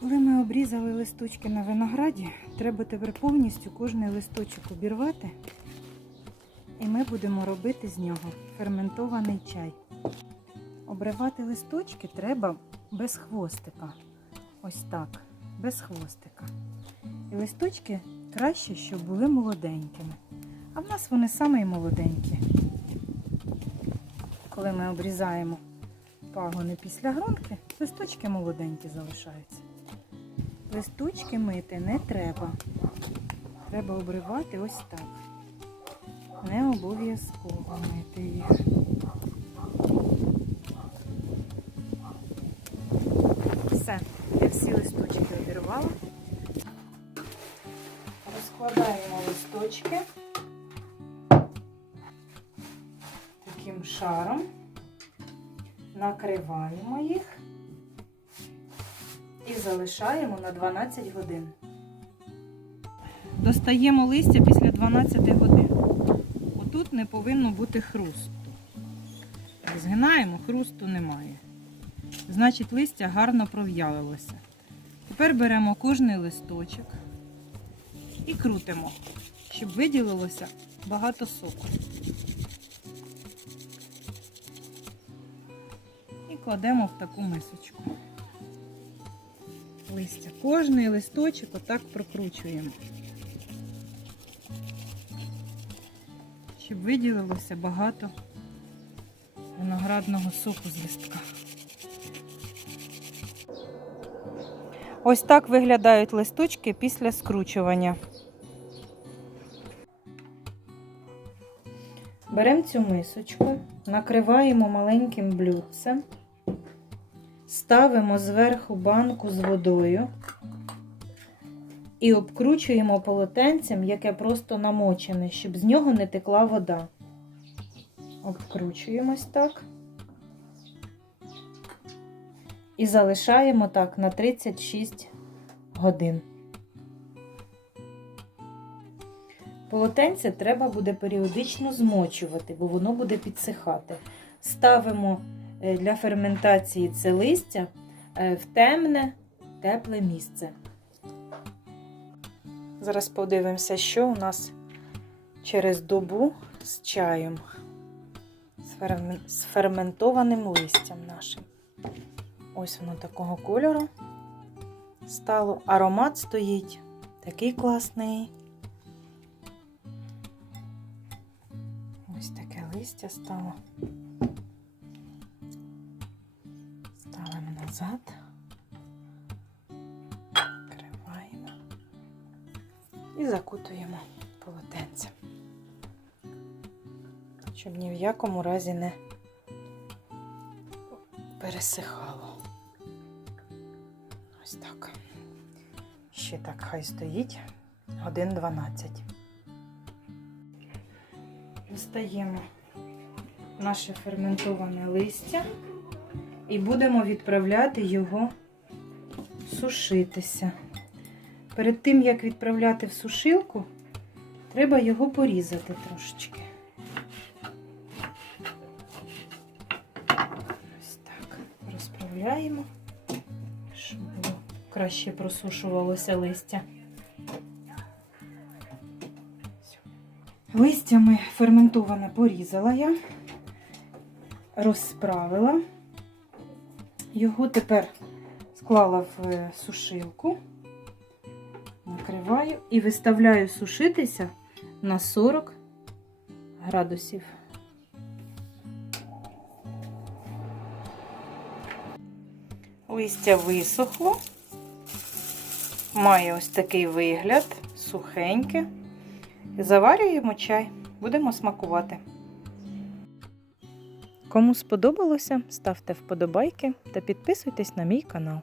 Коли ми обрізали листочки на винограді, треба тепер повністю кожний листочок обірвати. І ми будемо робити з нього ферментований чай. Обривати листочки треба без хвостика. Ось так, без хвостика. І листочки краще, щоб були молоденькими. А в нас вони самі молоденькі. Коли ми обрізаємо пагони після гронки, листочки молоденькі залишаються. Листочки мити не треба. Треба обривати ось так. Не обов'язково мити їх. Все, я всі листочки обірвала. Розкладаємо листочки таким шаром, накриваємо їх залишаємо на 12 годин. Достаємо листя після 12 годин. Отут не повинно бути хрусту. Згинаємо, хрусту немає. Значить, листя гарно пров'ялилося. Тепер беремо кожний листочок і крутимо, щоб виділилося багато соку. І кладемо в таку мисочку. Листя. Кожний листочок отак прокручуємо. Щоб виділилося багато виноградного соку з листка. Ось так виглядають листочки після скручування. Беремо цю мисочку, накриваємо маленьким блюдцем, ставимо зверху банку з водою і обкручуємо полотенцем, яке просто намочене, щоб з нього не текла вода. Обкручуємось так. І залишаємо так на 36 годин. Полотенце треба буде періодично змочувати, бо воно буде підсихати. Ставимо для ферментації це листя е, в темне, тепле місце. Зараз подивимося, що у нас через добу з чаєм, з ферментованим листям нашим. Ось воно такого кольору стало. Аромат стоїть такий класний. Ось таке листя стало. Назад. Криваємо і закутуємо полотенцем, щоб ні в якому разі не пересихало. Ось так. Ще так хай стоїть. Годин 12. Достаємо наше ферментоване листя і будемо відправляти його сушитися. Перед тим, як відправляти в сушилку, треба його порізати трошечки. Ось так розправляємо, щоб було краще просушувалося листя. Листя ми ферментоване порізала я, розправила. Його тепер склала в е, сушилку, накриваю і виставляю сушитися на 40 градусів. Листя висохло, має ось такий вигляд, сухеньке. Заварюємо чай, будемо смакувати. Кому сподобалося, ставте вподобайки та підписуйтесь на мій канал.